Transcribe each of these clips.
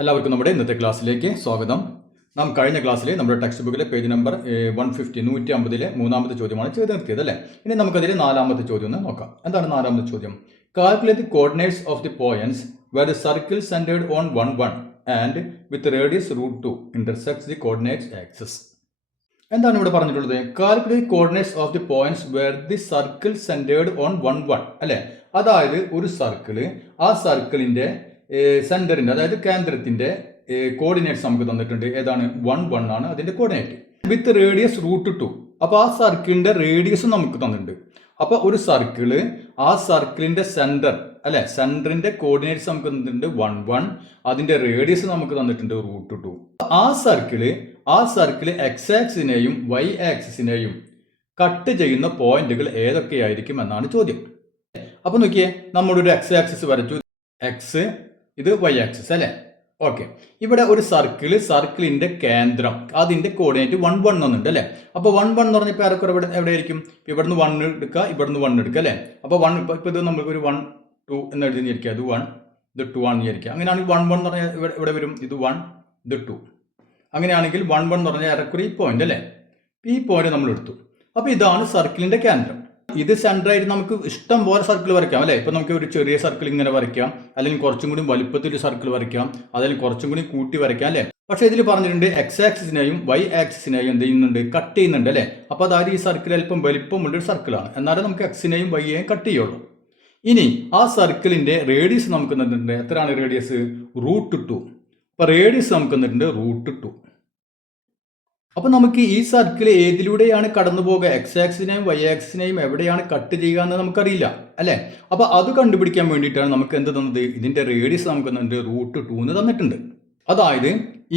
എല്ലാവർക്കും നമ്മുടെ ഇന്നത്തെ ക്ലാസ്സിലേക്ക് സ്വാഗതം. നാം കഴിഞ്ഞ ക്ലാസ്സിൽ നമ്മുടെ ടെക്സ്റ്റ് ബുക്കിലെ പേജ് നമ്പർ 150 മൂന്നാമത്തെ ചോദ്യമാണ് ചെയ്ത് നിർത്തിയത് അല്ലേ. ഇനി നമുക്കതിൽ നാലാമത്തെ ചോദ്യം ഒന്ന് നോക്കാം. എന്താണ് നാലാമത്തെ ചോദ്യം? Calculate the coordinates of the points where the circle centred on 1 1 and with radius √2 intersects the coordinates axis. എന്താണ് ഇവിടെ പറഞ്ഞിട്ടുള്ളത്? Calculate coordinates of the points where the circle centred on 1 1 അല്ലെ. അതായത് ഒരു സർക്കിള്, ആ സർക്കിളിന്റെ സെന്ററിന്റെ അതായത് കേന്ദ്രത്തിന്റെ കോർഡിനേറ്റ്സ് നമുക്ക് തന്നിട്ടുണ്ട്. ഏതാണ്? 1 1 ആണ് അതിന്റെ കോർഡിനേറ്റ്. വിത്ത് റേഡിയസ് √2. അപ്പൊ ആ സർക്കിളിന്റെ റേഡിയസ് നമുക്ക് തന്നിട്ടുണ്ട്. അപ്പൊ ഒരു സർക്കിള്, ആ സർക്കിളിന്റെ സെന്റർ അല്ലെ, സെന്ററിന്റെ കോർഡിനേറ്റ്സ് നമുക്ക് തന്നിട്ടുണ്ട് 1 1, അതിന്റെ റേഡിയസ് നമുക്ക് തന്നിട്ടുണ്ട് √2. ആ സർക്കിള് എക്സ് ആക്സിനെയും വൈ ആക്സിസിനെയും കട്ട് ചെയ്യുന്ന പോയിന്റുകൾ ഏതൊക്കെയായിരിക്കും എന്നാണ് ചോദ്യം. അപ്പൊ നോക്കിയേ, നമ്മളൊരു എക്സ് ആക്സിസ് വരച്ചു, എക്സ്, ഇത് വൈ ആക്സിസ് അല്ലെ. ഓക്കെ, ഇവിടെ ഒരു സർക്കിളിന്റെ കേന്ദ്രം, അതിന്റെ കോർഡിനേറ്റ് 1 1 എന്നുണ്ട് അല്ലെ. അപ്പൊ 1 1 എന്ന് പറഞ്ഞപ്പോൾ ആരൊക്കെ എവിടെയായിരിക്കും? ഇവിടുന്ന് 1 എടുക്കുക, ഇവിടുന്ന് 1 എടുക്കുക അല്ലെ. അപ്പൊ 1 ഇപ്പൊ ഇത് നമുക്ക് ഒരു 1 2 എന്ന് എഴുതി വിചാരിക്കുക, ഇത് 1 ഇത് 2 ആണെന്ന് വിചാരിക്കുക. അങ്ങനെയാണെങ്കിൽ 1 1 എന്ന് പറഞ്ഞാൽ ഇവിടെ വരും, ഇത് 1 ഇത് 2. അങ്ങനെയാണെങ്കിൽ 1 1 എന്ന് പറഞ്ഞാൽ ഏറെക്കുറെ ഈ പോയിന്റ് അല്ലെ, ഈ പോയിന്റ് നമ്മൾ എടുത്തു. അപ്പൊ ഇതാണ് സർക്കിളിന്റെ കേന്ദ്രം. ഇത് സെന്റർ ആയിട്ട് നമുക്ക് ഇഷ്ടം പോലെ സർക്കിൾ വരയ്ക്കാം അല്ലെ. ഇപ്പൊ നമുക്ക് ഒരു ചെറിയ സർക്കിൾ ഇങ്ങനെ വരയ്ക്കാം, അല്ലെങ്കിൽ കുറച്ചും കൂടി വലുപ്പത്തിൽ സർക്കിൾ വരയ്ക്കാം, അല്ലെങ്കിൽ കുറച്ചും കൂടി കൂട്ടി വരയ്ക്കാം അല്ലെ. പക്ഷെ ഇതിൽ പറഞ്ഞിട്ടുണ്ട് എക്സ് ആക്സിസിനെയും വൈ ആക്സിസിനെയും എന്ത് ചെയ്യുന്നുണ്ട്? കട്ട് ചെയ്യുന്നുണ്ട് അല്ലെ. അപ്പൊ അതായത് ഈ സർക്കിൾ അല്പം വലിപ്പമുള്ളൊരു സർക്കിളാണ്, എന്നാലും നമുക്ക് എക്സിനെയും വൈയെയും കട്ട് ചെയ്യുള്ളൂ. ഇനി ആ സർക്കിളിന്റെ റേഡിയസ് നമുക്ക് തന്നിട്ടുണ്ട്. എത്രയാണ് റേഡിയസ്? √2. അപ്പൊ റേഡിയസ് നമുക്ക് തന്നിട്ടുണ്ട് √2. അപ്പൊ നമുക്ക് ഈ സർക്കിൾ ഏതിലൂടെയാണ് കടന്നു പോകുക, എക്സ് ആക്സിനെയും വൈ ആക്സിനെയും എവിടെയാണ് കട്ട് ചെയ്യുക എന്ന് നമുക്കറിയില്ല അല്ലെ. അപ്പൊ അത് കണ്ടുപിടിക്കാൻ വേണ്ടിയിട്ടാണ് നമുക്ക് എന്ത് തന്നത്? ഇതിന്റെ റേഡിയസ് നമുക്ക് √2 എന്ന് തന്നിട്ടുണ്ട്. അതായത്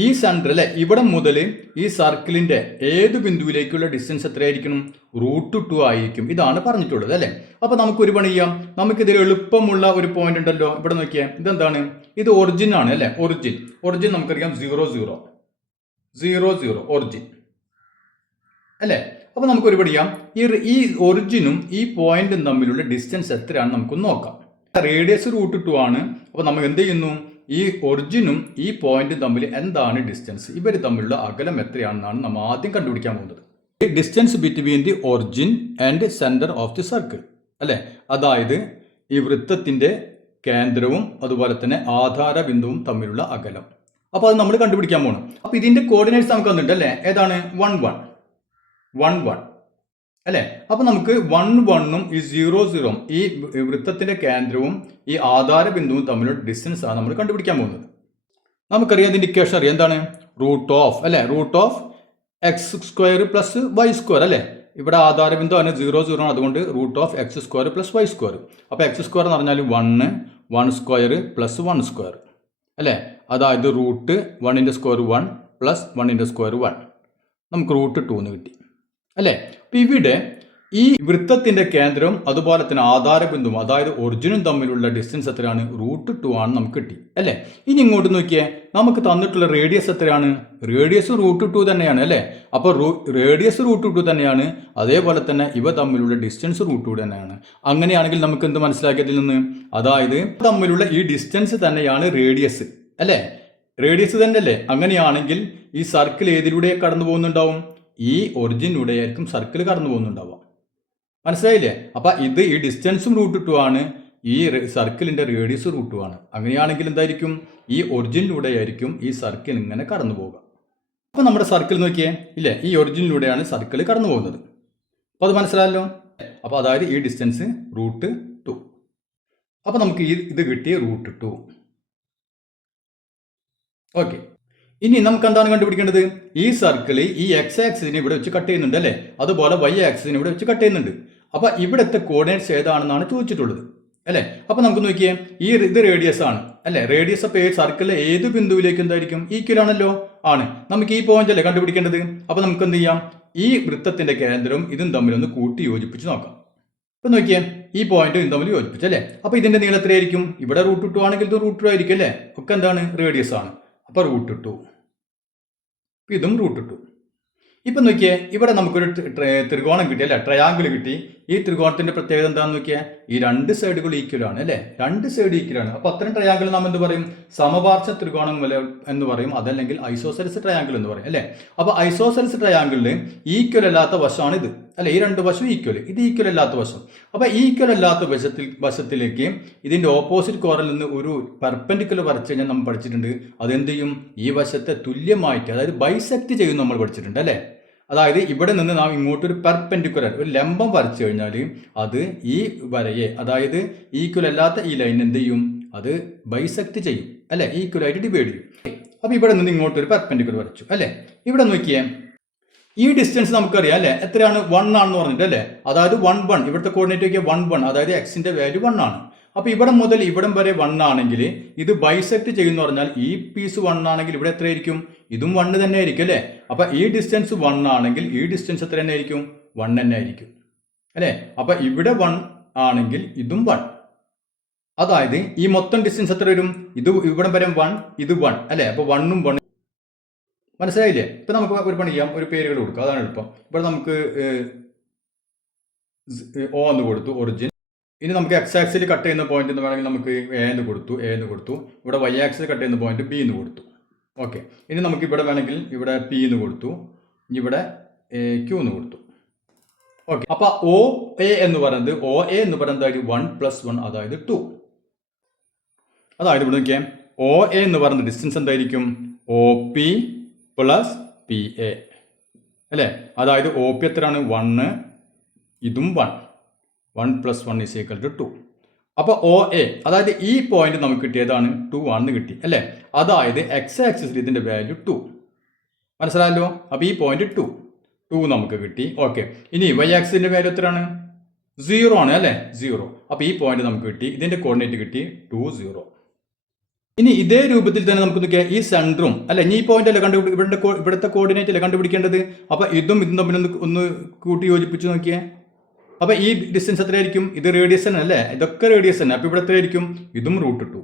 ഈ സെന്റർ അല്ലെ, ഇവിടെ മുതൽ ഈ സർക്കിളിന്റെ ഏത് ബിന്ദുവിലേക്കുള്ള ഡിസ്റ്റൻസ് എത്രയായിരിക്കണം? √2 ആയിരിക്കും. ഇതാണ് പറഞ്ഞിട്ടുള്ളത് അല്ലെ. അപ്പൊ നമുക്ക് ഒരു പണി ചെയ്യാം. നമുക്ക് ഇതിൽ എളുപ്പമുള്ള ഒരു പോയിന്റ് ഉണ്ടല്ലോ, ഇവിടെ നോക്കിയാൽ ഇതെന്താണ്? ഇത് ഒറിജിൻ ആണ് അല്ലെ. ഒറിജിൻ നമുക്കറിയാം 0 0 0 0 ഒറിജിൻ അല്ലെ. അപ്പൊ നമുക്ക് ഒരു പഠിക്കാം, ഈ ഒറിജിനും ഈ പോയിന്റും തമ്മിലുള്ള ഡിസ്റ്റൻസ് എത്രയാണ് നമുക്ക് നോക്കാം. റേഡിയസ് √2 ആണ്. അപ്പൊ നമ്മൾ എന്ത് ചെയ്യുന്നു? ഈ ഒറിജിനും ഈ പോയിന്റും തമ്മിൽ എന്താണ് ഡിസ്റ്റൻസ്, ഇവർ തമ്മിലുള്ള അകലം എത്രയാണെന്നാണ് നമ്മൾ ആദ്യം കണ്ടുപിടിക്കാൻ പോകുന്നത്. Distance between the origin and centre of the circle അല്ലെ. അതായത് ഈ വൃത്തത്തിന്റെ കേന്ദ്രവും അതുപോലെ തന്നെ ആധാര ബിന്ദുവും തമ്മിലുള്ള അകലം. അപ്പൊ അത് നമ്മൾ കണ്ടുപിടിക്കാൻ പോകണം. അപ്പൊ ഇതിന്റെ കോർഡിനേറ്റ്സ് നമുക്ക് വന്നിട്ടുണ്ട് അല്ലെ. ഏതാണ്? 1 1 അല്ലെ. അപ്പൊ നമുക്ക് 1 1ഉം ഈ 0 0 ഈ വൃത്തത്തിന്റെ കേന്ദ്രവും ഈ ആധാര ബിന്ദുവും തമ്മിലുള്ള ഡിസ്റ്റൻസ് ആണ് നമ്മൾ കണ്ടുപിടിക്കാൻ പോകുന്നത്. നമുക്കറിയാം ഇതിന്റെ ഇക്വേഷൻ അറിയാം. എന്താണ്? √ഓഫ് അല്ലെ, √(x² + y² അല്ലെ. ഇവിടെ ആധാര ബിന്ദു ആണ് 0 0 ആണ്, അതുകൊണ്ട് √(x² + y². അപ്പൊ x² എന്ന് പറഞ്ഞാൽ 1 1² + 1² അല്ലെ. അതായത് √1 സ്ക്വയർ 1 + 1 സ്ക്വയർ 1, നമുക്ക് √2 എന്ന് കിട്ടി അല്ലെ. അപ്പൊ ഇവിടെ ഈ വൃത്തത്തിന്റെ കേന്ദ്രവും അതുപോലെ തന്നെ ആധാര ബിന്ദുവും അതായത് ഒറിജിനും തമ്മിലുള്ള ഡിസ്റ്റൻസ് എത്രയാണ്? √2 ആണ് നമുക്ക് കിട്ടി അല്ലെ. ഇനി ഇങ്ങോട്ട് നോക്കിയേ, നമുക്ക് തന്നിട്ടുള്ള റേഡിയസ് എത്രയാണ്? റേഡിയസ് √2 തന്നെയാണ് അല്ലെ. അപ്പൊ റേഡിയസ് √2 തന്നെയാണ്, അതേപോലെ തന്നെ ഇവ തമ്മിലുള്ള ഡിസ്റ്റൻസ് √2 തന്നെയാണ്. അങ്ങനെയാണെങ്കിൽ നമുക്ക് എന്ത് മനസ്സിലാക്കിയതിൽ നിന്ന്? അതായത് തമ്മിലുള്ള ഈ ഡിസ്റ്റൻസ് തന്നെയാണ് റേഡിയസ് അല്ലെ. റേഡിയസ് തന്നെ അല്ലേ. അങ്ങനെയാണെങ്കിൽ ഈ സർക്കിൾ ഏതിലൂടെ കടന്നു പോകുന്നുണ്ടാവും? ഈ ഒറിജിനിലൂടെ ആയിരിക്കും സർക്കിൾ കടന്നു പോകുന്നുണ്ടാവുക. മനസ്സിലായില്ലേ? അപ്പൊ ഈ ഡിസ്റ്റൻസും √2 ആണ്, ഈ സർക്കിളിന്റെ റേഡിയസ് √2 ആണ്. അങ്ങനെയാണെങ്കിൽ എന്തായിരിക്കും? ഈ ഒറിജിനിലൂടെ ആയിരിക്കും ഈ സർക്കിൾ ഇങ്ങനെ കടന്നു പോകുക. അപ്പൊ നമ്മുടെ സർക്കിൾ നോക്കിയേ ഇല്ലേ, ഈ ഒറിജിനിലൂടെയാണ് സർക്കിൾ കടന്നു പോകുന്നത്. അപ്പൊ അത് മനസ്സിലായല്ലോ. അപ്പൊ അതായത് ഈ ഡിസ്റ്റൻസ് √2. അപ്പൊ നമുക്ക് ഇത് കിട്ടിയ √2. ഓക്കെ, ഇനി നമുക്ക് എന്താണ് കണ്ടുപിടിക്കേണ്ടത്? ഈ സർക്കിൾ ഈ എക്സ് ആക്സിസിനെ ഇവിടെ വെച്ച് കട്ട് ചെയ്യുന്നുണ്ട് അല്ലെ, അതുപോലെ വൈ ആക്സിസിനെ ഇവിടെ വെച്ച് കട്ട് ചെയ്യുന്നുണ്ട്. അപ്പൊ ഇവിടുത്തെ കോർഡിനേറ്റ്സ് ഏതാണെന്നാണ് ചോദിച്ചിട്ടുള്ളത് അല്ലെ. അപ്പൊ നമുക്ക് നോക്കിയേ, ഇത് റേഡിയസ് ആണ് അല്ലെ. റേഡിയസ് അപ്പൊ സർക്കിളിലെ ഏത് ബിന്ദുവിലേക്ക് എന്തായിരിക്കും? ഈക്വൽ ആണല്ലോ. ആണ്. നമുക്ക് ഈ പോയിന്റ് അല്ലേ കണ്ടുപിടിക്കേണ്ടത്. അപ്പൊ നമുക്ക് എന്ത് ചെയ്യാം? ഈ വൃത്തത്തിന്റെ കേന്ദ്രവും ഇതും തമ്മിലൊന്ന് കൂട്ടി യോജിപ്പിച്ച് നോക്കാം. ഇപ്പൊ നോക്കിയേ, ഈ പോയിന്റും ഇതും തമ്മിൽ യോജിപ്പിച്ചല്ലേ. അപ്പൊ ഇതിന്റെ നീളം എത്രയായിരിക്കും? ഇവിടെ √2 ആണെങ്കിൽ ഇത് √2 ആയിരിക്കും അല്ലെ. ഒക്കെ എന്താണ്? റേഡിയസ് ആണ്. അപ്പൊ √2, ഇതും √2. ഇപ്പൊ നോക്കിയേ, ഇവിടെ നമുക്കൊരു ത്രികോണം കിട്ടി അല്ലെ, ട്രയാങ്കിൾ കിട്ടി. ഈ ത്രികോണത്തിന്റെ പ്രത്യേകത എന്താണെന്ന് നോക്കിയാൽ ഈ രണ്ട് സൈഡുകൾ ഈക്വൽ ആണ് അല്ലേ, രണ്ട് സൈഡ് ഈക്വൽ ആണ്. അപ്പൊ അത്തരം ട്രയാങ്കിൾ നാം എന്ത് പറയും? സമപാർശ്വ ത്രികോണം എന്ന് പറയും, അതല്ലെങ്കിൽ ഐസോസെൽസ് ട്രയാങ്കിൾ എന്ന് പറയും അല്ലേ. അപ്പൊ ഐസോസെൽസ് ട്രയാങ്കിളിൽ ഈക്വൽ അല്ലാത്ത വശമാണ് ഇത് അല്ലെ, ഈ രണ്ട് വശം ഈക്വൽ, ഇത് ഈക്വൽ അല്ലാത്ത വശം. അപ്പൊ ഈക്വൽ അല്ലാത്ത വശത്തിലേക്ക് ഇതിന്റെ ഓപ്പോസിറ്റ് കോറിൽ നിന്ന് ഒരു പെർപെൻഡിക്കുലർ വരച്ചു കഴിഞ്ഞാൽ നമ്മൾ പഠിച്ചിട്ടുണ്ട്, അതെന്ത് ചെയ്യും? ഈ വശത്തെ തുല്യമായിട്ട്, അതായത് ബൈസെക്ട് ചെയ്യും നമ്മൾ പഠിച്ചിട്ടുണ്ട് അല്ലേ. അതായത് ഇവിടെ നിന്ന് നാം ഇങ്ങോട്ടൊരു പെർപെൻഡിക്കുലർ ഒരു ലംബം വരച്ചു കഴിഞ്ഞാൽ അത് ഈ വരയെ, അതായത് ഈക്വൽ അല്ലാത്ത ഈ ലൈൻ എന്ത് ചെയ്യും? അത് ബൈസെക്ട് ചെയ്യും അല്ലെ, ഈക്വലായിട്ട് ഡിവൈഡ് ചെയ്യും. അപ്പൊ ഇവിടെ നിന്ന് ഇങ്ങോട്ടൊരു പെർപെൻഡിക്കുലർ വരച്ചു അല്ലെ. ഇവിടെ നോക്കിയേ, ഈ ഡിസ്റ്റൻസ് നമുക്കറിയാം അല്ലെ, എത്രയാണ്? 1 ആണെന്ന് പറഞ്ഞിട്ട് അല്ലെ. അതായത് 1 1, ഇവിടുത്തെ കോർഡിനേറ്റ് നോക്കിയാൽ 1 1, അതായത് എക്സിന്റെ വാല്യൂ 1 ആണ്. അപ്പൊ ഇവിടെ മുതൽ ഇവിടം വരെ 1 ആണെങ്കിൽ ഇത് ബൈസെക്ട് ചെയ്യുന്ന പറഞ്ഞാൽ ഈ പീസ് 1 ആണെങ്കിൽ ഇവിടെ എത്രയായിരിക്കും? ഇതും 1 തന്നെ ആയിരിക്കും അല്ലെ. അപ്പൊ ഈ ഡിസ്റ്റൻസ് 1 ആണെങ്കിൽ ഈ ഡിസ്റ്റൻസ് എത്ര തന്നെ ആയിരിക്കും? 1 തന്നെ ആയിരിക്കും അല്ലെ. അപ്പൊ ഇവിടെ 1 ആണെങ്കിൽ ഇതും 1, അതായത് ഈ മൊത്തം ഡിസ്റ്റൻസ് എത്ര വരും? ഇത് ഇവിടെ വരെ 1, ഇത് 1 അല്ലെ. അപ്പൊ 1ഉം 1, മനസ്സിലായില്ലേ? ഇപ്പൊ നമുക്ക് ഒരു പണി ചെയ്യാം, ഒരു പേരുകൾ കൊടുക്കുക, അതാണ് എളുപ്പം. ഇവിടെ നമുക്ക് O എന്ന് കൊടുത്തു, ഒറിജിൻ. ഇനി നമുക്ക് എക്സ് ആക്സിൽ കട്ട് ചെയ്യുന്ന പോയിന്റ് എന്ന് വേണമെങ്കിൽ നമുക്ക് എ എന്ന് കൊടുത്തു. ഇവിടെ വൈ ആക്സിൽ കട്ട് ചെയ്യുന്ന പോയിന്റ് ബി എന്ന് കൊടുത്തു. ഓക്കെ, ഇനി നമുക്ക് ഇവിടെ വേണമെങ്കിൽ ഇവിടെ പി എന്ന് കൊടുത്തു, ഇവിടെ ക്യൂ എന്ന് കൊടുത്തു. ഓക്കെ, അപ്പൊ ഒ എ എന്ന് പറയുന്നത് 1 + 1, അതായത് 2. അതായത് ഇവിടെ നോക്കിയാൽ ഒ എ എന്ന് പറയുന്ന ഡിസ്റ്റൻസ് എന്തായിരിക്കും? OP + PA അല്ലേ. അതായത് OP എത്രയാണ്? 1, ഇതും 1, 1 + 1 = 2. അപ്പോൾ OA, അതായത് ഈ പോയിന്റ് നമുക്ക് കിട്ടിയതാണ് 2 ആണെന്ന് കിട്ടി അല്ലേ. അതായത് എക്സ് ആക്സിസിൽ ഇതിന്റെ വാല്യൂ 2, മനസ്സിലായല്ലോ. അപ്പോൾ ഈ പോയിന്റ് 2 നമുക്ക് കിട്ടി. ഓക്കെ, ഇനി വൈ ആക്സിസിന്റെ വാല്യൂ എത്രയാണ്? 0 ആണ് അല്ലേ, 0. അപ്പോൾ ഈ പോയിന്റ് നമുക്ക് കിട്ടി, ഇതിന്റെ കോർഡിനേറ്റ് കിട്ടി 2 0. ഇനി ഇതേ രൂപത്തിൽ തന്നെ നമുക്ക് നോക്കിയാൽ ഈ സെൻറ്ററും അല്ലെ, ഈ പോയിന്റ് അല്ലേ ഇവിടുത്തെ കോർഡിനേറ്റ് അല്ലേ കണ്ടുപിടിക്കേണ്ടത്. അപ്പോൾ ഇതും തമ്മിൽ ഒന്ന് കൂട്ടി യോജിപ്പിച്ച് നോക്കിയേ. അപ്പൊ ഈ ഡിസ്റ്റൻസ് എത്രയായിരിക്കും? ഇത് റേഡിയസ് തന്നെ അല്ലേ, ഇതൊക്കെ റേഡിയസ് തന്നെ. അപ്പൊ ഇവിടെ എത്രയായിരിക്കും? ഇതും √2.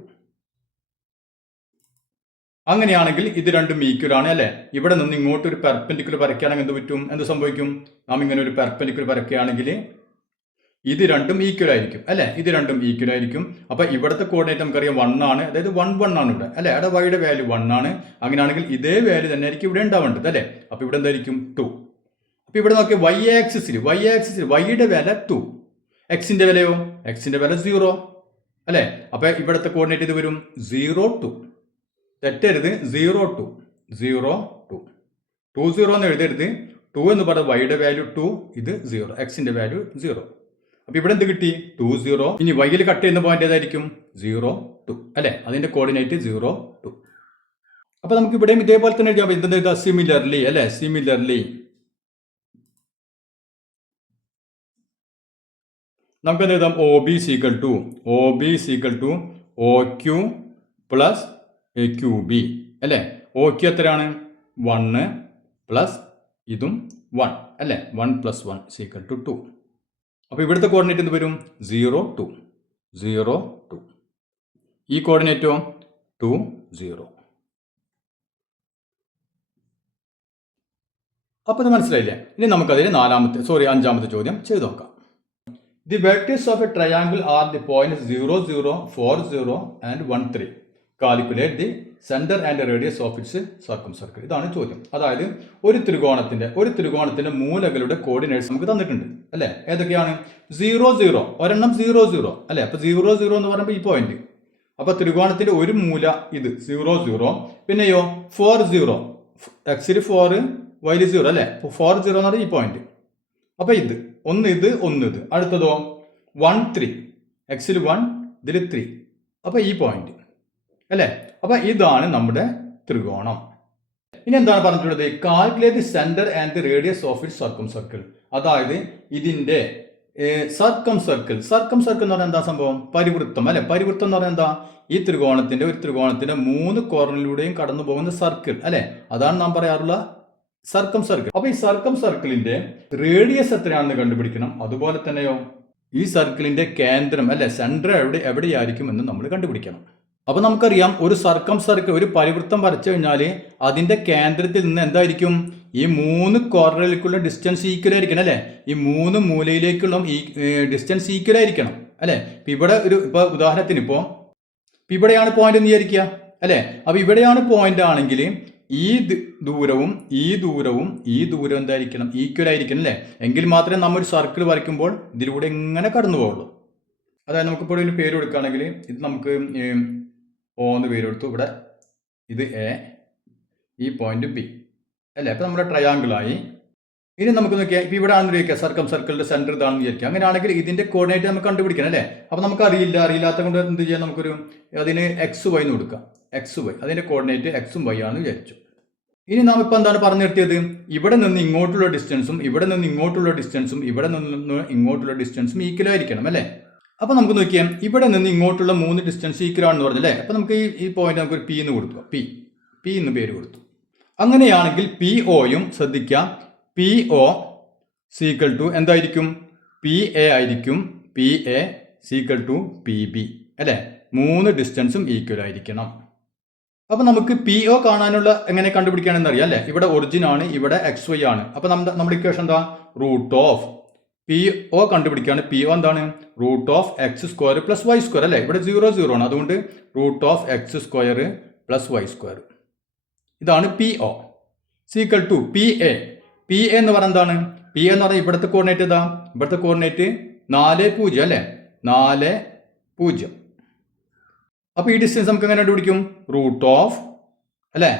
അങ്ങനെയാണെങ്കിൽ ഇത് രണ്ടും ഈക്വൽ ആണ് അല്ലെ. ഇവിടെ നിന്ന് ഇങ്ങോട്ട് ഒരു പെർപെൻഡിക്കുലർ വരയ്ക്കുകയാണെങ്കിൽ എന്ത് സംഭവിക്കും? നാം ഇങ്ങനെ ഒരു പെർപെൻഡിക്കുലർ വരയ്ക്കുകയാണെങ്കിൽ ഇത് രണ്ടും ഈക്വൽ ആയിരിക്കും അല്ലെ, ഇത് രണ്ടും ഈക്വൽ ആയിരിക്കും. അപ്പൊ ഇവിടുത്തെ കോർഡിനേറ്റ് നമുക്കറിയാം 1 ആണ്, അതായത് 1 1 ആണ് ഇവിടെ അല്ലെ. അവിടെ വൈയുടെ വാല്യൂ 1 ആണ്. അങ്ങനെയാണെങ്കിൽ ഇതേ വാല്യൂ തന്നെ ആയിരിക്കും ഇവിടെ ഉണ്ടാവേണ്ടത് അല്ലെ. അപ്പൊ ഇവിടെ എന്തായിരിക്കും? 2. അപ്പൊ ഇവിടെ നോക്കിയാൽ വൈ ആക്സിസിൽ വൈയുടെ വില 2, എക്സിന്റെ വിലയോ? എക്സിന്റെ വില 0 അല്ലെ. അപ്പൊ ഇവിടുത്തെ കോർഡിനേറ്റ് ഇത് വരും 0 2, തെറ്റരുത്, 0 2 0 2 2 0 എന്ന് എഴുതരുത്. 2 എന്ന് പറയുന്നത് വൈയുടെ വാല്യൂ 2, ഇത് 0, എക്സിന്റെ വാല്യൂ 0. അപ്പൊ ഇവിടെ എന്ത് കിട്ടി? 2 0. ഇനി വൈയിൽ കട്ട് ചെയ്യുന്ന പോയിന്റ് ഏതായിരിക്കും? 0 2 അല്ലെ, അതിന്റെ കോർഡിനേറ്റ് 0 2. അപ്പൊ നമുക്ക് ഇവിടെയും ഇതേപോലെ തന്നെ എഴുതാം. എന്തെന്താ? സിമിലർലി അല്ലെ, സിമിലർലി നമുക്ക് എന്ത് എഴുതാം? OB = OQ + QB അല്ലേ. OQ എത്രയാണ്? 1 പ്ലസ് ഇതും 1 അല്ലേ, 1 + 1 = 2. അപ്പോൾ ഇവിടുത്തെ കോർഡിനേറ്റ് എന്ത് വരും? 0 2 0 2. ഈ കോർഡിനേറ്റോ 2 0. അപ്പോൾ ഇത് മനസ്സിലായില്ലേ? ഇനി നമുക്കതിൽ അഞ്ചാമത്തെ ചോദ്യം ചെയ്ത് നോക്കാം. The vertex of a triangle are the points 0 0 4 0 and 1 3. Calculate the center and radius of its circumcircle. ഇതാണ് ചോദ്യം. അതായത് ഒരു ത്രികോണത്തിന്റെ മൂലകളുടെ കോർഡിനേറ്റ്സ് നമുക്ക് തന്നിട്ടുണ്ട് അല്ലെ. ഏതൊക്കെയാണ്? 0 0, ഒരെണ്ണം 0 0 അല്ലെ. അപ്പൊ 0 0 എന്ന് പറയുമ്പോൾ ഈ പോയിന്റ്. അപ്പൊ ത്രികോണത്തിന്റെ ഒരു മൂല ഇത് 0 0, പിന്നെയോ 4 0, എക്സിൽ 4 വൈയിൽ 0 അല്ലെ. 4 0 എന്ന് പറഞ്ഞാൽ ഈ പോയിന്റ്. അപ്പൊ ഇത് ഒന്ന്. അടുത്തതോ 1 3, എക്സിൽ 1, ഇതിൽ 3. അപ്പൊ ഈ പോയിന്റ് അല്ലെ. അപ്പൊ ഇതാണ് നമ്മുടെ ത്രികോണം. ഇനി എന്താണ് പറഞ്ഞിട്ടുള്ളത്? Calculate the centre and the radius of it circle. അതായത് ഇതിന്റെ സർക്കിൾ എന്ന് പറഞ്ഞാൽ എന്താ സംഭവം? പരിവൃത്തം അല്ലെ. പരിവൃത്തം എന്ന് പറഞ്ഞാൽ എന്താ? ഈ ഒരു ത്രികോണത്തിന്റെ 3 കോർണറിലൂടെയും കടന്നു പോകുന്ന സർക്കിൾ അല്ലെ. അതാണ് നാം പറയാറുള്ള സർക്കിൾ. അപ്പൊ ഈ സർക്കിളിന്റെ റേഡിയസ് എത്രയാണെന്ന് കണ്ടുപിടിക്കണം. അതുപോലെ തന്നെയോ ഈ സർക്കിളിന്റെ കേന്ദ്രം അല്ലെ, സെന്റർ എവിടെയായിരിക്കും എന്ന് നമ്മൾ കണ്ടുപിടിക്കണം. അപ്പൊ നമുക്കറിയാം, ഒരു സർക്കിൾ ഒരു പരിവൃത്തം വരച്ചു കഴിഞ്ഞാൽ അതിന്റെ കേന്ദ്രത്തിൽ നിന്ന് എന്തായിരിക്കും? ഈ 3 കോർണറിലേക്കുള്ള ഡിസ്റ്റൻസ് ഈക്വൽ ആയിരിക്കണം അല്ലേ? ഈ 3 മൂലയിലേക്കുള്ള ഈ ഡിസ്റ്റൻസ് ഈക്വൽ ആയിരിക്കണം അല്ലേ? ഇപ്പം ഇവിടെ ഇപ്പോൾ ഉദാഹരണത്തിന് ഇപ്പോൾ ഇവിടെയാണ് പോയിന്റ് എന്ന് വിചാരിക്കുക അല്ലേ? അപ്പോൾ ഇവിടെയാണ് പോയിന്റ് ആണെങ്കിൽ ഈ ദൂരവും ഈ ദൂരവും എന്തായിരിക്കണം? ഈക്വൽ ആയിരിക്കണം അല്ലേ? എങ്കിൽ മാത്രമേ നമ്മൾ ഒരു സർക്കിൾ വരയ്ക്കുമ്പോൾ ഇതിലൂടെ എങ്ങനെ കടന്നു പോകുള്ളൂ. അതായത് നമുക്കിപ്പോൾ ഒരു പേര് കൊടുക്കുകയാണെങ്കിൽ ഇത് നമുക്ക് O എന്ന് പേര് കൊടുത്തു. ഇവിടെ ഇത് A, ഈ പോയിന്റ് B അല്ലേ? അപ്പോൾ നമ്മുടെ ട്രയാങ്കിളായി. ഇനി നമുക്ക് നോക്കിയാൽ ഇപ്പോൾ ഇവിടെ ആണെന്ന് ചോദിക്കുക സർക്കിളിന്റെ സെന്റർ ഇതാണെന്ന് വിചാരിക്കുക. അങ്ങനെയാണെങ്കിൽ ഇതിന്റെ കോർഡിനേറ്റ് നമുക്ക് കണ്ടുപിടിക്കണം അല്ലേ? അപ്പോൾ നമുക്ക് അറിയില്ലാത്ത കൊണ്ട് എന്ത് ചെയ്യാം? നമുക്കൊരു അതിന് XY എന്ന് കൊടുക്കാം. XY അതിന്റെ കോർഡിനേറ്റ് X ഉം Y ആണെന്ന് വിചാരിച്ചു. ഇനി നാം ഇപ്പോൾ എന്താണ് പറഞ്ഞു നിർത്തിയത്? ഇവിടെ നിന്ന് ഇങ്ങോട്ടുള്ള ഡിസ്റ്റൻസും ഇവിടെ നിന്ന് ഇങ്ങോട്ടുള്ള ഡിസ്റ്റൻസും ഇവിടെ നിന്ന് ഇങ്ങോട്ടുള്ള ഡിസ്റ്റൻസും ഈക്വൽ ആയിരിക്കണം അല്ലേ? അപ്പോൾ നമുക്ക് നോക്കിയാൽ ഇവിടെ നിന്ന് ഇങ്ങോട്ടുള്ള 3 ഡിസ്റ്റൻസ് ഈക്വൽ ആണെന്ന് പറഞ്ഞല്ലേ? അപ്പോൾ നമുക്ക് ഈ പോയിന്റ് നമുക്കൊരു P എന്ന് കൊടുക്കുക. P എന്ന് പേര് കൊടുത്തു. അങ്ങനെയാണെങ്കിൽ POയും ശ്രദ്ധിക്കാം, PO സീക്വൽ ടു എന്തായിരിക്കും? PA ആയിരിക്കും. PA സീക്വൽ ടു PB അല്ലേ? 3 ഡിസ്റ്റൻസും ഈക്വൽ ആയിരിക്കണം. അപ്പോൾ നമുക്ക് PO കാണാനുള്ള എങ്ങനെ കണ്ടുപിടിക്കുകയാണെന്ന് അറിയാം അല്ലേ? ഇവിടെ ഒറിജിൻ ആണ്, ഇവിടെ XY ആണ്. അപ്പോൾ നമ്മുടെ ഇക്വേഷൻ എന്താ? റൂട്ട് ഓഫ് PO കണ്ടുപിടിക്കുകയാണ്. PO എന്താണ്? Root of X² plus Y² അല്ലേ? ഇവിടെ 0 ആണ്, അതുകൊണ്ട് root of X² plus Y². ഇതാണ് PO is equal to PA. PA എന്ന് പറഞ്ഞാൽ എന്താണ്? PA എന്ന് പറഞ്ഞാൽ ഇവിടുത്തെ കോർഡിനേറ്റ് ഇതാ, ഇവിടുത്തെ കോർഡിനേറ്റ് 4 0 അല്ലേ? 4 0. അപ്പോൾ ഈ ഡിസ്റ്റൻസ് നമുക്ക് എങ്ങനെ കണ്ടുപിടിക്കും? റൂട്ട് ഓഫ് അല്ലേ?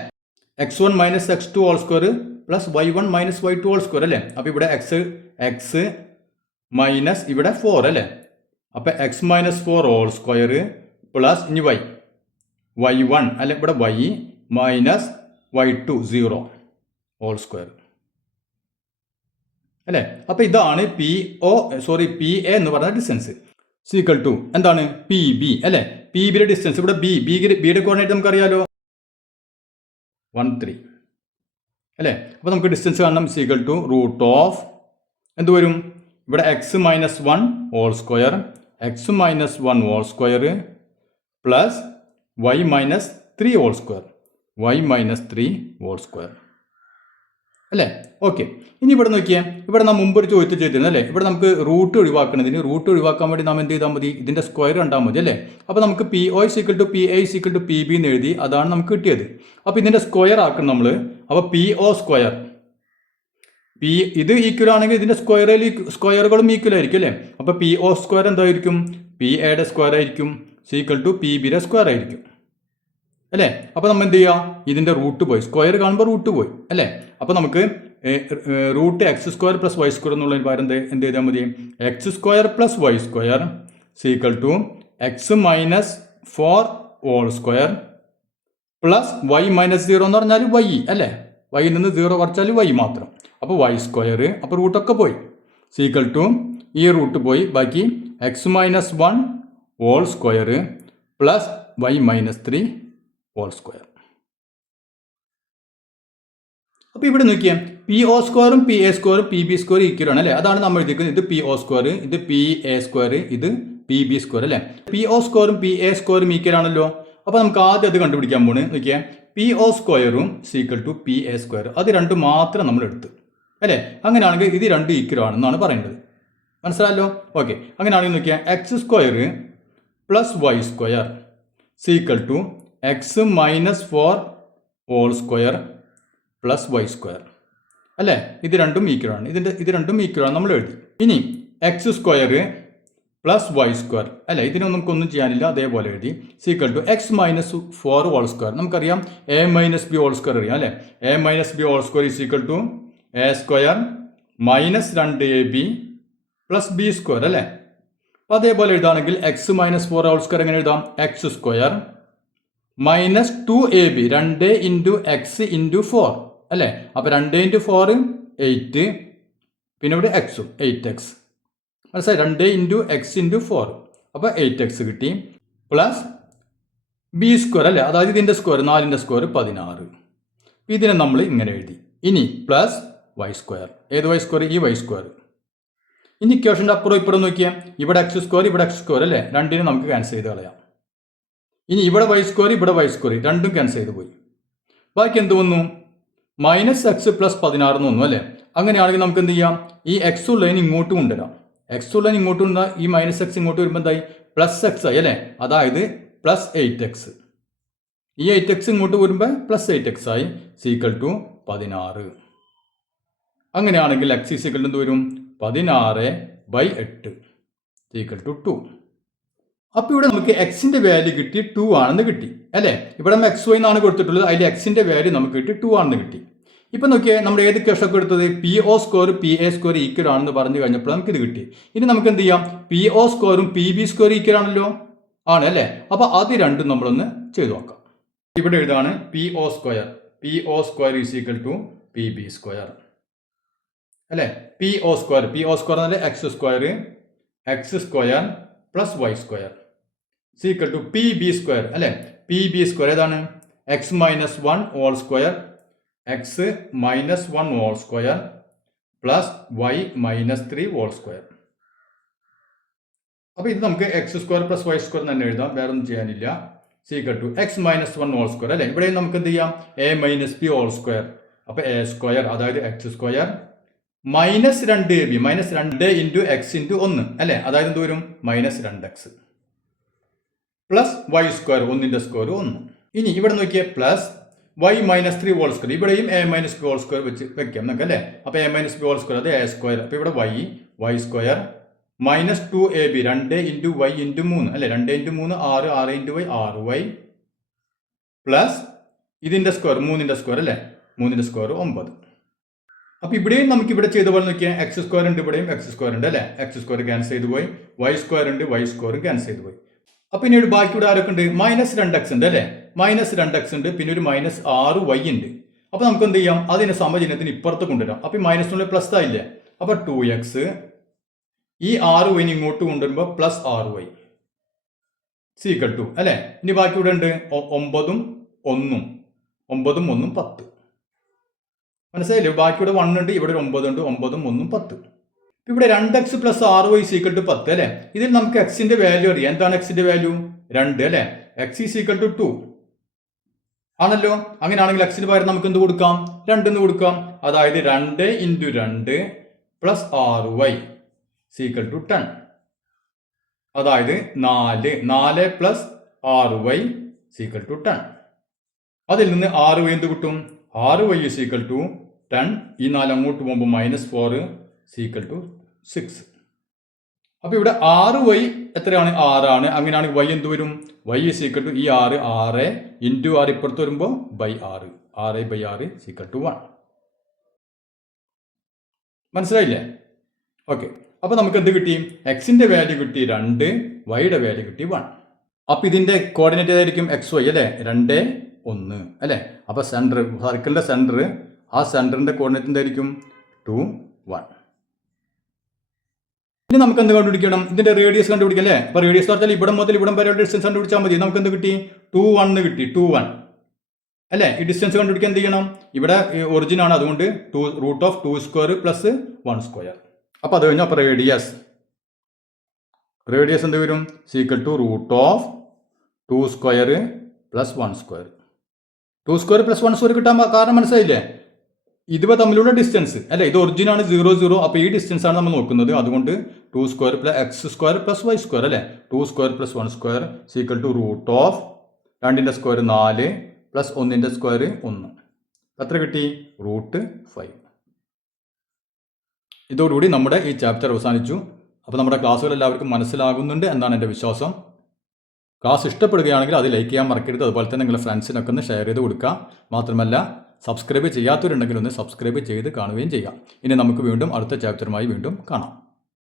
X1 minus X2 whole square plus Y1 minus Y2 whole square അല്ലേ? അപ്പോൾ ഇവിടെ X മൈനസ് ഇവിടെ 4 അല്ലേ? അപ്പോൾ X minus 4 whole square plus ഇനി Y1 അല്ലെ? ഇവിടെ Y minus Y2 0 whole square അല്ലേ? അപ്പോൾ ഇതാണ് PA എന്ന് പറഞ്ഞ ഡിസ്റ്റൻസ് സീക്വൽ ടു എന്താണ്? PB അല്ലേ? PBയുടെ ഡിസ്റ്റൻസ് ഇവിടെ ബിയുടെ കോർഡിനേറ്റ് നമുക്കറിയാലോ 1 3 അല്ലേ? അപ്പോൾ നമുക്ക് ഡിസ്റ്റൻസ് കാണണം. സീക്വൽ ടു റൂട്ട് ഓഫ് എന്ത് വരും? ഇവിടെ X minus 1 whole square X minus 1 whole square plus Y minus 3 whole square Y minus 3 whole square അല്ലേ? ഓക്കെ. ഇനി ഇവിടെ നോക്കിയാൽ ഇവിടെ നാം മുമ്പ് ഒരു ചോദ്യത്തിൽ ചെയ്തിരുന്നു അല്ലേ? ഇവിടെ നമുക്ക് റൂട്ട് ഒഴിവാക്കാൻ വേണ്ടി നാം എന്ത് ചെയ്താൽ മതി? ഇതിന്റെ സ്ക്വയർ കണ്ടാൽ മതി അല്ലേ? അപ്പോൾ നമുക്ക് PO is equal to PA is equal to PB എന്ന് എഴുതി. അതാണ് നമുക്ക് കിട്ടിയത്. അപ്പോൾ ഇതിന്റെ സ്ക്വയർ ആക്കണം നമ്മൾ. അപ്പോൾ PO സ്ക്വയർ ഇത് ഈക്വൽ ആണെങ്കിൽ ഇതിന്റെ സ്ക്വയറുകളും ഈക്വൽ ആയിരിക്കും അല്ലേ? അപ്പോൾ PO സ്ക്വയർ എന്തായിരിക്കും? PAയുടെ സ്ക്വയർ ആയിരിക്കും സീക്വൽ ടു PBയുടെ സ്ക്വയർ ആയിരിക്കും അല്ലേ? അപ്പോൾ നമ്മൾ എന്ത് ചെയ്യുക? ഇതിന്റെ റൂട്ട് പോയി, സ്ക്വയർ കാണുമ്പോൾ റൂട്ട് പോയി അല്ലേ? അപ്പോൾ നമുക്ക് റൂട്ട് X² പ്ലസ് Y² എന്നുള്ള പകരം എന്ത് ചെയ്താൽ മതി? X² plus Y² is equal to X minus 4 whole square plus Y minus 0 എന്ന് പറഞ്ഞാൽ Y അല്ലേ? Y നിന്ന് 0 കുറച്ചാൽ Y മാത്രം. അപ്പോൾ Y², അപ്പോൾ റൂട്ടൊക്കെ പോയി സീക്വൽ ടു ഈ റൂട്ട് പോയി, ബാക്കി X minus 1 whole square plus Y minus 3 whole square. അപ്പോൾ ഇവിടെ നോക്കിയാൽ PO² PA² PB² ഈക്വൽ ആണ് അല്ലേ? അതാണ് നമ്മൾ എഴുതിക്കുന്നത്. ഇത് PO², ഇത് PA², ഇത് PB² അല്ലേ? PO² PA² ഈക്വൽ ആണല്ലോ. അപ്പോൾ നമുക്ക് ആദ്യം അത് കണ്ടുപിടിക്കാൻ പോണ്. നോക്കിയാൽ PO² സീക്വൽ ടു PA², അത് രണ്ടും മാത്രം നമ്മൾ എടുത്ത് അല്ലേ? അങ്ങനെയാണെങ്കിൽ ഇത് രണ്ടും ഈക്വൽ ആണെന്നാണ് പറയുന്നത്. മനസ്സിലായല്ലോ? ഓക്കെ. അങ്ങനെയാണെങ്കിൽ നോക്കിയാൽ X² plus Y² is equal to X minus 4 whole square plus Y² അല്ലേ? ഇത് രണ്ടും ഈക്വൽ ആണ്. ഇത് രണ്ടും ഈക്വൽ ആണ് നമ്മൾ എഴുതി. ഇനി X² പ്ലസ് Y² അല്ലേ? നമുക്കൊന്നും ചെയ്യാനില്ല, അതേപോലെ എഴുതി is equal to X minus 4 whole square. നമുക്കറിയാം A minus B whole square അറിയാം അല്ലേ? A minus B whole square is equal to A² minus 2AB plus B² അല്ലേ? അപ്പോൾ അതേപോലെ എഴുതാണെങ്കിൽ X മൈനസ് 4 ഹോൾ സ്ക്വയർ എങ്ങനെ എഴുതാം? X² minus 2AB 2 into X into 4 അല്ലേ? അപ്പോൾ 2 ഇൻറ്റു 4 8, പിന്നെ ഇവിടെ Xഉം 8X മനസ്സിലായി? 2 ഇൻറ്റു X ഇൻറ്റു 4, അപ്പോൾ 8X കിട്ടി പ്ലസ് B² അല്ലേ? അതായത് ഇതിൻ്റെ സ്ക്വയർ 4ൻ്റെ സ്ക്വയർ 16. ഇതിനെ നമ്മൾ ഇങ്ങനെ എഴുതി. ഇനി പ്ലസ് Y². ഏത് Y²? ഈ Y². ഇനി ഇക്വേഷൻ്റെ അപ്പുറം ഇപ്പുറം നോക്കിയാൽ ഇവിടെ X² ഇവിടെ X² അല്ലേ? രണ്ടിനും നമുക്ക് ക്യാൻസൽ ചെയ്ത് കളയാം. ഇനി ഇവിടെ Y², ഇവിടെ Y², രണ്ടും ക്യാൻസൽ ചെയ്ത് പോയി. ബാക്കി എന്ത് വന്നു? മൈനസ് എക്സ് പ്ലസ് 16 എന്ന് വന്നു അല്ലേ? അങ്ങനെയാണെങ്കിൽ നമുക്ക് എന്ത് ചെയ്യാം? ഈ എക്സ് ഉള്ളതിന് ഇങ്ങോട്ട് കൊണ്ടുവരാം. എക്സ് ഉള്ളതിന് ഇങ്ങോട്ട് കൊണ്ടുവന്നാൽ ഈ മൈനസ് എക്സ് ഇങ്ങോട്ട് വരുമ്പോൾ എന്തായി? പ്ലസ് എക്സ് ആയി അല്ലേ? അതായത് പ്ലസ് 8x. ഈ 8x ഇങ്ങോട്ട് വരുമ്പോൾ പ്ലസ് 8x ആയി സീക്വൽ ടു 16. അങ്ങനെയാണെങ്കിൽ എക്സ് ഈക്വൽ ടു എന്ത് വരും? 16/8 സീക്വൽ ടു 2. അപ്പോൾ ഇവിടെ നമുക്ക് എക്സിന്റെ വാല്യൂ കിട്ടി 2 ആണെന്ന് കിട്ടി അല്ലേ? ഇവിടെ നമ്മൾ എക്സ് വൈ എന്നാണ് കൊടുത്തിട്ടുള്ളത്. അതിൽ എക്സിന്റെ വാല്യൂ നമുക്ക് കിട്ടി 2 ആണെന്ന് കിട്ടി. ഇപ്പം നോക്കിയാൽ നമ്മൾ ഏത് കേസൊക്കെ എടുത്തത്? P O square P A square equal ആണെന്ന് പറഞ്ഞു കഴിഞ്ഞപ്പോൾ നമുക്ക് ഇത് കിട്ടി. ഇനി നമുക്ക് എന്ത് ചെയ്യാം? പി ഒ സ്ക്വയറും പി ബി സ്ക്വയർ ഈക്വൽ ആണല്ലോ, ആണ് അല്ലേ? അപ്പോൾ അത് രണ്ടും നമ്മളൊന്ന് ചെയ്തു നോക്കാം. ഇവിടെ എഴുതാണ് P O square is equal to P B square അല്ലേ? പി ഒ സ്ക്വയർ എന്നല്ലേ x square plus y square is equal to P B square അല്ലേ? പി ബി സ്ക്വയർ ഏതാണ്? X minus 1 whole square plus y minus 3 whole square. അപ്പോൾ ഇത് നമുക്ക് x square plus y square തന്നെ എഴുതാം, വേറെ ഒന്നും ചെയ്യാനില്ല. Is equal to x minus 1 whole square അല്ലേ? ഇവിടെ നമുക്ക് എന്ത് ചെയ്യാം? A minus b whole square. അപ്പോൾ എ സ്ക്വയർ അതായത് x square minus 2ab minus 2 into x into 1 അല്ലേ? അതായത് എന്ത് വരും? Minus 2x plus y square 1ന്റെ സ്ക്വയർ 1. ഇനി ഇവിടെ നോക്കിയാൽ plus y minus 3 whole square. ഇവിടെയും a minus b whole square വെച്ച് വെക്കാം നമുക്ക് അല്ലേ? അപ്പോൾ a minus b whole square അത് എ സ്ക്വയർ. അപ്പോൾ ഇവിടെ y square minus 2ab 2 into y into 3 അല്ലേ? 2 into 3 6, 6 into y 6y plus ഇതിൻ്റെ സ്ക്വയർ 3ന്റെ സ്ക്വയർ അല്ലേ? 3ന്റെ സ്ക്വയർ 9. അപ്പോൾ ഇവിടെയും നമുക്ക് ഇവിടെ ചെയ്ത പോലെ നോക്കിയാൽ എക്സ് സ്ക്വയർ ഉണ്ട്, ഇവിടെയും എക്സ് സ്ക്വയർ ഉണ്ട് അല്ലേ? എക്സ് സ്ക്വയർ ക്യാൻസൽ ചെയ്ത് പോയി, വൈ സ്ക്വയർ ഉണ്ട്, വൈ സ്ക്വയർ ക്യാൻസൽ ചെയ്ത് പോയി. അപ്പോൾ പിന്നീട് ബാക്കി ഇവിടെ ആരൊക്കെ ഉണ്ട്? മൈനസ് 2x ഉണ്ട് അല്ലേ? മൈനസ് 2x ഉണ്ട്, പിന്നെ ഒരു മൈനസ് 6y ഉണ്ട്. അപ്പോൾ നമുക്ക് എന്ത് ചെയ്യാം? അതിന് സമചിഹ്നത്തിന് ഇപ്പുറത്ത് കൊണ്ടുവരാം. അപ്പോൾ മൈനസിനുള്ള പ്ലസ് ആയില്ലേ? അപ്പോൾ 2x ഈ 6y ഇങ്ങോട്ട് കൊണ്ടുവരുമ്പോൾ പ്ലസ് 6y സീക്വൽ ടു അല്ലേ? ഇനി ബാക്കി ഇവിടെ ഉണ്ട് 9ഉം 1ഉം 10. മനസ്സിലായില്ലേ? ബാക്കി ഇവിടെ 1 ഉണ്ട്, ഇവിടെ 9 ഉണ്ട്, 9ഉം 1ഉം 10. ഇവിടെ 2x plus 6y equal to 10 അല്ലേ? ഇതിൽ നമുക്ക് എക്സിന്റെ വാല്യൂ അറിയാം. എന്താണ് എക്സിന്റെ വാല്യൂ? 2 അല്ലേ? എക്സ് ഈസ് ഈക്വൽ ടു 2 ആണല്ലോ. അങ്ങനെയാണെങ്കിൽ എക്സിന് പകരം നമുക്ക് എന്ത് കൊടുക്കാം? 2 എന്ന് കൊടുക്കാം. അതായത് 2 into 2 plus 6y equal to 10. അതായത് 4 പ്ലസ് 6y സീക്വൽ ടു 10. അതിൽ നിന്ന് 6y എന്ത് കിട്ടും? 6y equal to 10. ഈ 4 അങ്ങോട്ട് പോകുമ്പോൾ മൈനസ് 4 സീക്വൽ ടു 6. അപ്പോൾ ഇവിടെ 6y എത്രയാണ്? 6 ആണ്. അങ്ങനെയാണെങ്കിൽ y എന്ത് വരും? y സീക്വൽ ടു ഈ 6 ഇൻറ്റു 6 ഇപ്പുറത്ത് വരുമ്പോൾ ബൈ 6 സീക്വൽ ടു 1. മനസ്സിലായില്ലേ? ഓക്കെ. അപ്പോൾ നമുക്ക് എന്ത് കിട്ടി? എക്സിന്റെ വാല്യൂ കിട്ടി 2, വൈയുടെ വാല്യൂ കിട്ടി 1. അപ്പോൾ ഇതിന്റെ കോർഡിനേറ്റ് ഏതായിരിക്കും? എക്സ് വൈ അല്ലേ? 2, 1 അല്ലേ? അപ്പോൾ സെൻറ്റർ സർക്കിളിന്റെ സെൻറ്റർ, ആ സെൻറ്ററിന്റെ കോർഡിനേറ്റ് എന്തായിരിക്കും? 2, 1. ഇനി നമുക്ക് എന്ത് കണ്ടുപിടിക്കണം? ഇതിന്റെ റേഡിയസ് കണ്ടുപിടിക്കാം അല്ലേ? അപ്പോൾ റേഡിയസ് പറഞ്ഞാൽ ഇവിടെ മുതൽ ഇവിടെ വരെ ഡിസ്റ്റൻസ് കണ്ടുപിടിച്ചാൽ മതി. നമുക്ക് എന്ത് കിട്ടി? 2, 1 കിട്ടി. 2, 1 അല്ലേ? ഈ ഡിസ്റ്റൻസ് കണ്ടുപിടിക്കാൻ എന്ത് ചെയ്യണം? ഇവിടെ ഒറിജിൻ ആണ്, അതുകൊണ്ട് root of 2 square plus 1 square. അപ്പോൾ അത് കഴിഞ്ഞു. അപ്പോൾ റേഡിയസ് എന്ത് വരും? Is equal to root of 2 square plus 1 square. 2 square plus 1 square കിട്ടാൻ കാരണം മനസ്സിലായില്ലേ? ഇത് തമ്മിലുള്ള ഡിസ്റ്റൻസ് അല്ലേ? ഇത് ഒറിജിൻ ആണ് 0, 0. അപ്പോൾ ഈ ഡിസ്റ്റൻസ് ആണ് നമ്മൾ നോക്കുന്നത്. അതുകൊണ്ട് 2 square plus x square plus y square അല്ലേ? 2 square plus 1 square is equal to root of 2ന്റെ സ്ക്വയർ 4 പ്ലസ് 1ന്റെ സ്ക്വയർ 1. എത്ര കിട്ടി? റൂട്ട് 5. ഇതോടുകൂടി നമ്മുടെ ഈ ചാപ്റ്റർ അവസാനിച്ചു. അപ്പോൾ നമ്മുടെ ക്ലാസ്സുകൾ എല്ലാവർക്കും മനസ്സിലാകുന്നുണ്ട് എന്നാണ് എൻ്റെ വിശ്വാസം. ക്ലാസ് ഇഷ്ടപ്പെടുകയാണെങ്കിൽ അത് ലൈക്ക് ചെയ്യാൻ മറക്കരുത്. അതുപോലെ തന്നെ നിങ്ങളുടെ ഫ്രണ്ട്സിനൊക്കെ ഒന്ന് ഷെയർ ചെയ്ത് കൊടുക്കുക. മാത്രമല്ല സബ്സ്ക്രൈബ് ചെയ്യാത്തവരുണ്ടെങ്കിൽ ഒന്ന് സബ്സ്ക്രൈബ് ചെയ്ത് കാണുകയും ചെയ്യാം. ഇനി നമുക്ക് വീണ്ടും അടുത്ത ചാപ്റ്ററുമായി വീണ്ടും കാണാം.